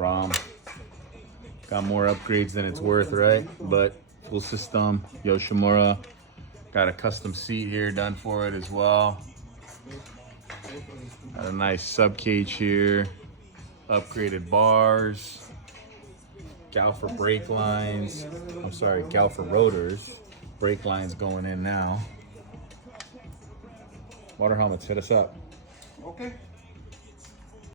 Grom. Got more upgrades than it's worth, right? But full system, Yoshimura. Got a custom seat here done for it as well. Got a nice sub cage here. Upgraded bars. Galfer brake lines. I'm sorry, Galfer rotors. Brake lines going in now. Motorhelmets, hit us up. Okay.